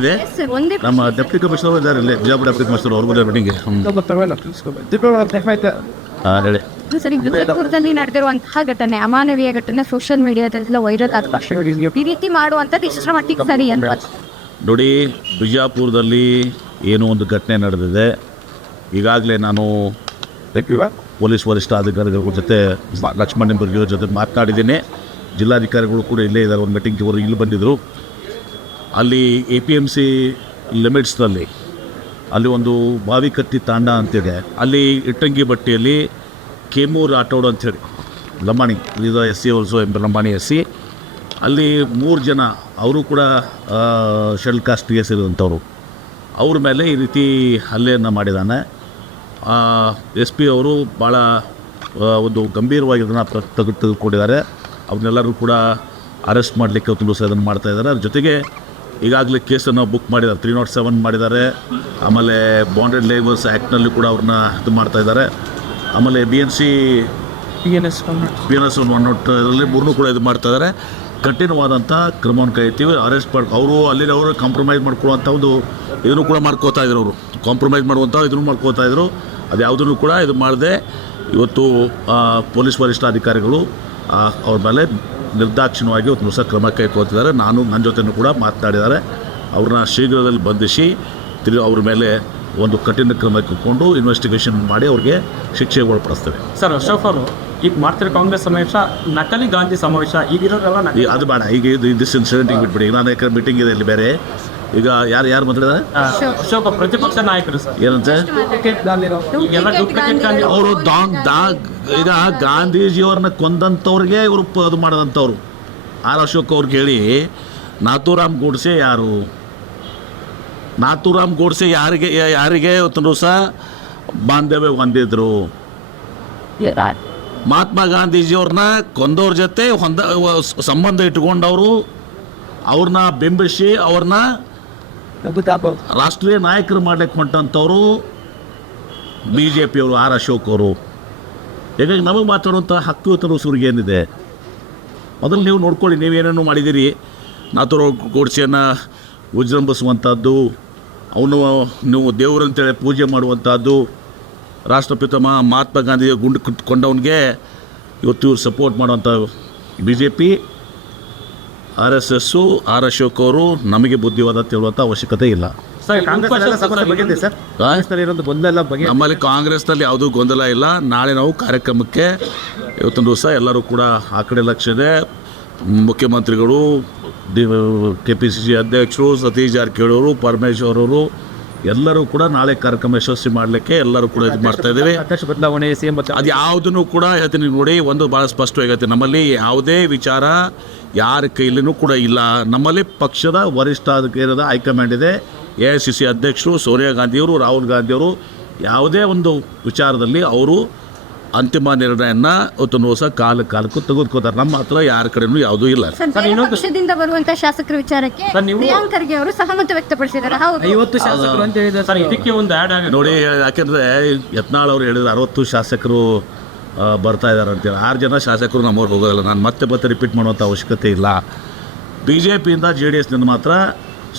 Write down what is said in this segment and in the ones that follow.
ಇದೆ ನಮ್ಮ deputy commissioner ಇದ್ದಾರೆ ಇಲ್ಲಿ ಬಿಜಾಪುರ ಡೆಪ್ಟಿ ಕಮಿಷನರ್ ಅವ್ರ ಬಂದ ಮೀಟಿಂಗ್ಗೆ ಹೇಳಿ ಸರಿ, ವಿಜಯಪುರದಲ್ಲಿ ನಡೆದಿರುವಂತಹ ಘಟನೆ, ಅಮಾನವೀಯ ಘಟನೆ ಸೋಷಿಯಲ್ ಮೀಡಿಯಾದಲ್ಲೆಲ್ಲ ವೈರಲ್ ಆಗ್ತದೆ. ಈ ರೀತಿ ಮಾಡುವಂಥದ್ದು ಇಷ್ಟರ ಮಟ್ಟಿಗೆ ಸರಿ ಅಂತ ನೋಡಿ. ಬಿಜಾಪುರದಲ್ಲಿ ಏನೋ ಒಂದು ಘಟನೆ ನಡೆದಿದೆ. ಈಗಾಗಲೇ ನಾನು ಪೊಲೀಸ್ ವರಿಷ್ಠಾಧಿಕಾರಿಗಳ ಜೊತೆ ಲಕ್ಷ್ಮಣ್ ನಿಂಬರ್ಗಿಯವ್ರ ಜೊತೆ ಮಾತನಾಡಿದ್ದೀನಿ. ಜಿಲ್ಲಾಧಿಕಾರಿಗಳು ಕೂಡ ಇಲ್ಲೇ ಇದ್ದಾರೆ. ಒಂದು ಮೀಟಿಂಗ್ಗೆ ಅವರು ಇಲ್ಲಿ ಬಂದಿದ್ದರು. ಅಲ್ಲಿ APMC ಲಿಮಿಟ್ಸ್ನಲ್ಲಿ ಅಲ್ಲಿ ಒಂದು ಬಾವಿಕಟ್ಟಿ ತಾಂಡ ಅಂತಿದೆ. ಅಲ್ಲಿ ಇಟ್ಟಂಗಿ ಬಟ್ಟೆಯಲ್ಲಿ ಕೇಮೂರ್ ರಾಠೋಡ್ ಅಂಥೇಳಿ ಲಂಬಾಣಿ, ಇದು SC ಆಲ್ಸೋ ಲಂಬಾಣಿ SC. ಅಲ್ಲಿ 3 ಜನ ಅವರು ಕೂಡ ಶೆಡ್ಯೂಲ್ ಕಾಸ್ಟ್ಗೆ ಸೇರಿದಂಥವ್ರು. ಅವ್ರ ಮೇಲೆ ಈ ರೀತಿ ಹಲ್ಲೆಯನ್ನು ಮಾಡಿದ್ದಾನೆ. SP ಅವರು ಭಾಳ ಒಂದು ಗಂಭೀರವಾಗಿ ಅದನ್ನು ತೆಗೆದುಕೊಂಡಿದ್ದಾರೆ. ಅವ್ರನ್ನೆಲ್ಲರೂ ಕೂಡ ಅರೆಸ್ಟ್ ಮಾಡಲಿಕ್ಕೆ ಒಂದು ಇದನ್ನು ಮಾಡ್ತಾಯಿದ್ದಾರೆ. ಅದ್ರ ಜೊತೆಗೆ ಈಗಾಗಲೇ ಕೇಸನ್ನು ಬುಕ್ ಮಾಡಿದ್ದಾರೆ, 307 ಮಾಡಿದ್ದಾರೆ. ಆಮೇಲೆ ಬಾಂಡೆಡ್ ಲೇಬರ್ಸ್ ಆ್ಯಕ್ಟ್ನಲ್ಲಿ ಕೂಡ ಅವ್ರನ್ನ ಇದು ಮಾಡ್ತಾಯಿದ್ದಾರೆ. ಆಮೇಲೆ BNC PNS 101 ಇದರಲ್ಲಿ 3 ಕೂಡ ಇದು ಮಾಡ್ತಾಯಿದ್ದಾರೆ. ಕಠಿಣವಾದಂಥ ಕ್ರಮವನ್ನು ಕೈತೀವಿ. ಅರೆಸ್ಟ್ ಮಾಡಿ ಅವರು ಅವರು ಕಾಂಪ್ರಮೈಸ್ ಮಾಡ್ಕೊಳ್ಳುವಂಥ ಒಂದು ಇದನ್ನು ಕೂಡ ಮಾಡ್ಕೋತಾ ಇದ್ರು. ಅವರು ಕಾಂಪ್ರಮೈಸ್ ಮಾಡುವಂಥ ಇದನ್ನು ಮಾಡ್ಕೋತಾ ಇದ್ರು. ಅದು ಯಾವುದನ್ನು ಕೂಡ ಇದು ಮಾಡದೆ ಇವತ್ತು ಪೊಲೀಸ್ ವರಿಷ್ಠಾಧಿಕಾರಿಗಳು ಅವ್ರ ಮೇಲೆ ನಿರ್ದಾಕ್ಷಿಣ್ಯವಾಗಿ ಇವತ್ತು ಹೊಸ ಕ್ರಮ ಕೈಗೊಳ್ತಿದ್ದಾರೆ. ನನ್ನ ಜೊತೆನೂ ಕೂಡ ಮಾತನಾಡಿದ್ದಾರೆ. ಅವ್ರನ್ನ ಶೀಘ್ರದಲ್ಲಿ ಬಂಧಿಸಿ ಅವ್ರ ಮೇಲೆ ಒಂದು ಕಠಿಣ ಕ್ರಮ ಕೈಗೊಂಡು ಇನ್ವೆಸ್ಟಿಗೇಷನ್ ಮಾಡಿ ಅವ್ರಿಗೆ ಶಿಕ್ಷೆಗೆ ಒಳಪಡಿಸ್ತೇವೆ. ಸರ್, ಅಶೋಕ್ ಅವರು ಈಗ ಮಾಡ್ತಿರೋ ಕಾಂಗ್ರೆಸ್ ಸಮಾವೇಶ ನಕಲಿ ಗಾಂಧಿ ಸಮಾವೇಶ ಈಗಿರೋರೆಲ್ಲ ಅದು ಬೇಡ. ಈಗ ದಿಸ್ ಇನ್ಸಿಡೆಂಟಿಗೆ ಬಿಟ್ಬಿಡಿ. ನಾನು ಯಾಕಂದ್ರೆ ಮೀಟಿಂಗ್ ಇದೆ ಇಲ್ಲಿ ಬೇರೆ. ಈಗ ಯಾರು ಮಾತಾಡಿದ್ದಾರೆ? ಅಶೋಕ್ ಪ್ರತಿಪಕ್ಷ ನಾಯಕರು ಸರ್. ಏನಂತೆ ಅವರು ಈಗ ಗಾಂಧೀಜಿಯವ್ರನ್ನ ಕೊಂದಂಥವ್ರಿಗೆ ಇವರು ಅದು ಮಾಡಿದಂಥವ್ರು. ಅಶೋಕ್ ಅವ್ರಿಗೆ ಹೇಳಿ, ನಾಥೂರಾಮ್ ಗೋಡ್ಸೆ ಯಾರು? ನಾಥೂರಾಮ್ ಗೋಡ್ಸೆ ಯಾರಿಗೆ ಇವತ್ತು ಸಹ ಬಾಂಧವ್ಯ ಹೊಂದಿದ್ರು? ಮಹಾತ್ಮ ಗಾಂಧೀಜಿಯವ್ರನ್ನ ಕೊಂದವ್ರ ಜೊತೆ ಸಂಬಂಧ ಇಟ್ಕೊಂಡವರು, ಅವ್ರನ್ನ ಬೆಂಬಲಿಸಿ ಅವ್ರನ್ನ ರಾಷ್ಟ್ರೀಯ ನಾಯಕರು ಮಾಡ್ಲಿಕ್ಕೆ ಹೊಂಟಂಥವ್ರು BJPಯವರು, ಅಶೋಕ್ ಅವರು. ಹೀಗಾಗಿ ನಮಗೆ ಮಾತಾಡುವಂಥ ಹಕ್ಕು ಇವತ್ತು ಏನಿದೆ? ಮೊದಲು ನೀವು ನೋಡ್ಕೊಳ್ಳಿ, ನೀವೇನೇನು ಮಾಡಿದ್ದೀರಿ. ನಾಥೂರಾಮ್ ಗೋಡ್ಸೆಯನ್ನು ವಿಜೃಂಭಿಸುವಂಥದ್ದು, ಅವನು ನೀವು ದೇವರಂತೇಳಿ ಪೂಜೆ ಮಾಡುವಂಥದ್ದು, ರಾಷ್ಟ್ರಪಿತ ಮಹಾತ್ಮ ಗಾಂಧಿ ಗುಂಡು ಕೊಂಡವನಿಗೆ ಇವತ್ತು ಇವ್ರು ಸಪೋರ್ಟ್ ಮಾಡುವಂಥ BJP, RSS, ಅಶೋಕ್ ಅವರು ನಮಗೆ ಬುದ್ಧಿವಾದ ತಿಳುವಂಥ ಅವಶ್ಯಕತೆ ಇಲ್ಲ. ನಮ್ಮಲ್ಲಿ ಕಾಂಗ್ರೆಸ್ನಲ್ಲಿ ಯಾವುದೂ ಗೊಂದಲ ಇಲ್ಲ. ನಾಳೆ ನಾವು ಕಾರ್ಯಕ್ರಮಕ್ಕೆ ಇವತ್ತೊಂದು ದಿವಸ ಎಲ್ಲರೂ ಕೂಡ ಆ ಕಡೆ ಲಕ್ಷ್ಯ ಇದೆ. ಮುಖ್ಯಮಂತ್ರಿಗಳು, KPCC ಅಧ್ಯಕ್ಷರು ಸತೀಶ್ ಜಾರಕಿಹೊಳಿ ಅವರು, ಪರಮೇಶ್ವರ್ ಅವರು ಎಲ್ಲರೂ ಕೂಡ ನಾಳೆ ಕಾರ್ಯಕ್ರಮ ಯಶಸ್ವಿ ಮಾಡಲಿಕ್ಕೆ ಎಲ್ಲರೂ ಕೂಡ ಇದು ಮಾಡ್ತಾ ಇದ್ದೇವೆ. ಬದಲಾವಣೆ ಅದು ಯಾವುದನ್ನು ಕೂಡ ಹೇಳ್ತೀನಿ ನೋಡಿ. ಒಂದು ಭಾಳ ಸ್ಪಷ್ಟವಾಗೈತೆ, ನಮ್ಮಲ್ಲಿ ಯಾವುದೇ ವಿಚಾರ ಯಾರ ಕೈಲಿನೂ ಕೂಡ ಇಲ್ಲ. ನಮ್ಮಲ್ಲಿ ಪಕ್ಷದ ವರಿಷ್ಠಾಧಿಕಾರದ ಹೈಕಮಾಂಡ್ ಇದೆ. AICC ಅಧ್ಯಕ್ಷರು ಸೋನಿಯಾ ಗಾಂಧಿಯವರು, ರಾಹುಲ್ ಗಾಂಧಿಯವರು ಯಾವುದೇ ಒಂದು ವಿಚಾರದಲ್ಲಿ ಅವರು ಅಂತಿಮ ನಿರ್ಣಯನ ಇವತ್ತು ಹೊಸ ಕಾಲಕ್ಕೂ ತೆಗೆದುಕೋತಾರೆ. ನಮ್ಮ ಹತ್ರ ಯಾರ ಕಡೆನೂ ಯಾವುದೂ ಇಲ್ಲ. ಪಕ್ಷದಿಂದ ಬರುವಂತ ಶಾಸಕರ ವಿಚಾರಕ್ಕೆ ಪ್ರಿಯಾಂಕ್ ಖರ್ಗೆ ಅವರು ಸಹಮತ ವ್ಯಕ್ತಪಡಿಸಿದ್ದಾರೆ. 50 ಶಾಸಕರು ಅಂತ ಹೇಳಿದ್ದಾರೆ ಸರ್. ಇದಕ್ಕೆ ಒಂದು ಆ್ಯಡ್ ಆಗಿದೆ ನೋಡಿ. ಯಾಕೆಂದರೆ ಯತ್ನಾಳ್ ಅವರು ಹೇಳಿದ್ರು 60 ಶಾಸಕರು ಬರ್ತಾ ಇದ್ದಾರೆ ಅಂತೇಳಿ. 6 ಜನ ಶಾಸಕರು ನಮ್ಮವ್ರು ಹೋಗೋದಿಲ್ಲ. ನಾನು ಮತ್ತೆ ರಿಪೀಟ್ ಮಾಡುವಂಥ ಅವಶ್ಯಕತೆ ಇಲ್ಲ. BJPಯಿಂದ JDSನಿಂದ ಮಾತ್ರ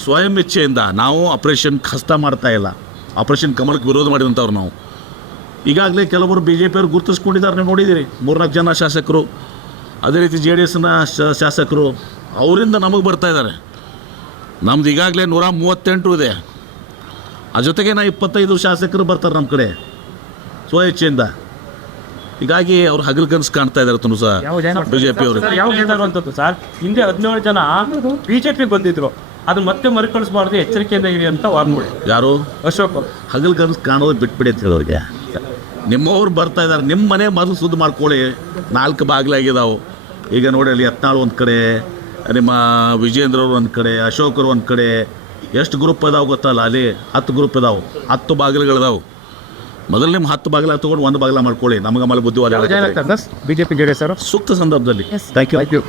ಸ್ವಯಂ ಇಚ್ಛೆಯಿಂದ ನಾವು ಆಪರೇಷನ್ ಹಸ್ತ ಮಾಡ್ತಾ ಇಲ್ಲ. ಆಪರೇಷನ್ ಕಮಲಕ್ಕೆ ವಿರೋಧ ಮಾಡಿದಂಥವ್ರು ನಾವು. ಈಗಾಗಲೇ ಕೆಲವರು BJPಯವರು ಗುರುತಿಸ್ಕೊಂಡಿದ್ದಾರೆ, ನೀವು ನೋಡಿದ್ದೀರಿ. 3-4 ಜನ ಶಾಸಕರು. ಅದೇ ರೀತಿ JDSನ ಶಾಸಕರು ಅವರಿಂದ ನಮಗೆ ಬರ್ತಾ ಇದ್ದಾರೆ. ನಮ್ದು ಈಗಾಗಲೇ 138 ಇದೆ. ಆ ಜೊತೆಗೆ 25 ಶಾಸಕರು ಬರ್ತಾರೆ ನಮ್ಮ ಕಡೆ ಸ್ವ ಇಚ್ಛೆಯಿಂದ. ಹೀಗಾಗಿ ಅವ್ರು ಹಗಲು ಕನಸು ಕಾಣ್ತಾ ಇದ್ದಾರೆ ತನು ಸಹ BJPಯವರು. ಯಾವ ಹೇಳುವಂಥದ್ದು ಸರ್, ಹಿಂದೆ 17 ಜನ BJP ಬಂದಿದ್ರು. ಅದು ಮತ್ತೆ ಮರುಕಳಿಸಬಾರ್ದು, ಎಚ್ಚರಿಕೆಯಿಂದ ಇರಿ ಅಂತ ವಾರ್ನ್. ಯಾರು? ಅಶೋಕ್. ಹಗಲು ಕನಸು ಕಾಣೋದು ಬಿಟ್ಬಿಡಿ ಅಂತ ಹೇಳೋರಿಗೆ. ನಿಮ್ಮವ್ರು ಬರ್ತಾ ಇದ್ದಾರೆ. ನಿಮ್ಮ ಮನೆ ಮೊದಲು ಸುದ್ದಿ ಮಾಡ್ಕೊಳ್ಳಿ. 4 ಬಾಗಿಲಾಗಿದ್ದಾವೆ ಈಗ ನೋಡಿ. ಅಲ್ಲಿ ಯತ್ನಾಳ್ ಒಂದು ಕಡೆ, ನಿಮ್ಮ ವಿಜೇಂದ್ರ ಅವರು ಒಂದು ಕಡೆ, ಅಶೋಕ್ ಅವರು ಒಂದು ಕಡೆ. ಎಷ್ಟು ಗ್ರೂಪ್ ಇದಾವೆ ಗೊತ್ತಲ್ಲ? ಅಲ್ಲಿ 10 ಗ್ರೂಪ್ ಇದಾವೆ, 10 ಬಾಗಿಲುಗಳಿದಾವೆ. ಮೊದಲು ನಿಮ್ಮ 10 ಬಾಗಿಲ ತೊಗೊಂಡು 1 ಬಾಗಿಲ ಮಾಡ್ಕೊಳ್ಳಿ. ನಮಗೆ ಆಮೇಲೆ ಬುದ್ಧಿವಾದ BJP JDS ಸೂಕ್ತ ಸಂದರ್ಭದಲ್ಲಿ. Thank you.